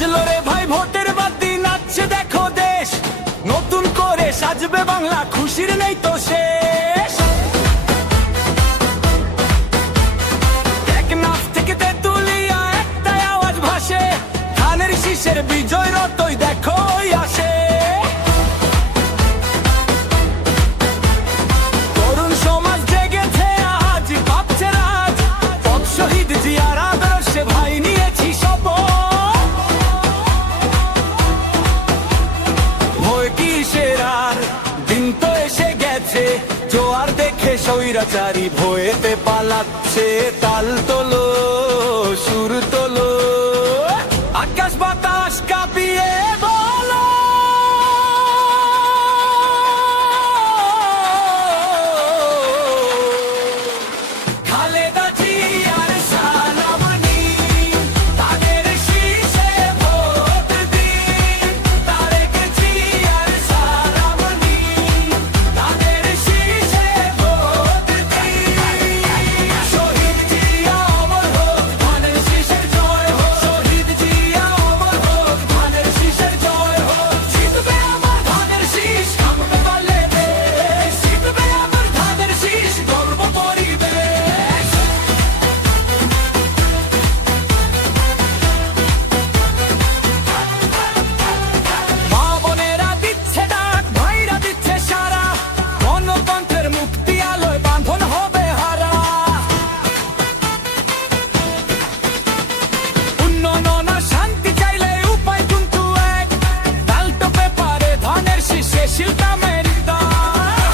বাজলো রে ভাই ভোটের বাতি, নাচছে দেখো দেশ, নতুন করে সাজবে বাংলা, খুশির নেই তো শেষ। টেকনাফ থেকে তেতুলিয়া একটাই আওয়াজ ভাসে, ধানের শীষের বিজয় রতই দেখো আসে। তরুণ সমাজ জেগেছে আজ, কাঁপছে রাজ, পথ শহীদ জিয়ার আদর্শে ভাই নিয়েছি শপথ। ভয় কিসের আর, দিন তো এসে গেছে, জোয়ার দেখে স্বৈরাচারী ভয়েতে পালাচ্ছে। তাল তোলো, সুর তোলো, আকাশ বাতাস কাঁপিয়ে বলো, খালেদা জিয়ার সালাম নিন, ধানের শীষে ভোট দিন। তারেক জিয়ার সালাম নিন, ধানের শীষে ভোট দিন। শহীদ জিয়া অমর হোক, ধানের শীষের জয় হোক। শহীদ জিয়া অমর হোক, ধানের শীষের জয় হোক। জিতবে আমার ধানের শীষ, কাঁপবে বাংলাদেশ। জিতবে আমার ধানের শীষ, গর্ব পরিবেশ। মা বোনেরা দিচ্ছে ডাক, ভাইরা দিচ্ছে সারা, গণতন্ত্রের মুক্তি আলোয় বাঁধন হবে হারা। উন্নয়ন আর শান্তি চাইলে উপায় কিন্তু এক, ডালটো পেপারে ধানের শীষে শিল্পামের দাগ।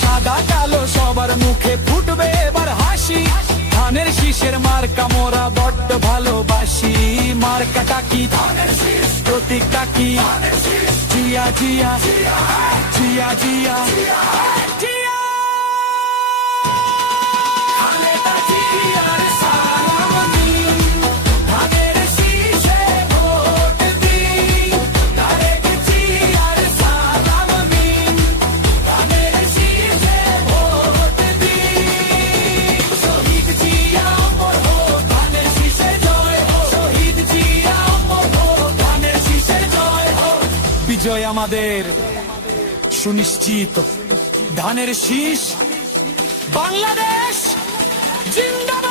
সাদা কালো সবার মুখে ফুটবে এবার হাসি, ধানের শীষের মার্কা মোরা বড্ড ভালোবাসি। মার্কাটা কি? ধানের শীষ। প্রতীকটা কি? জিয়া জিয়া জিয়া জিয়া জিয়া। খালেদা জিয়ার সালাম নিন, ধানের শীষে ভোট দিন। তারেক জিয়ার সালাম নিন, ধানের শীষে ভোট দিন। শহীদ জিয়া অমর হোক, ধানের শীষে জয় হোক। শহীদ জিয়া অমর হোক, ধানের শীষে জয় হোক। বিজয় আমাদের সুনিশ্চিত, ধানের শীষ, বাংলাদেশ জিন্দাবাদ।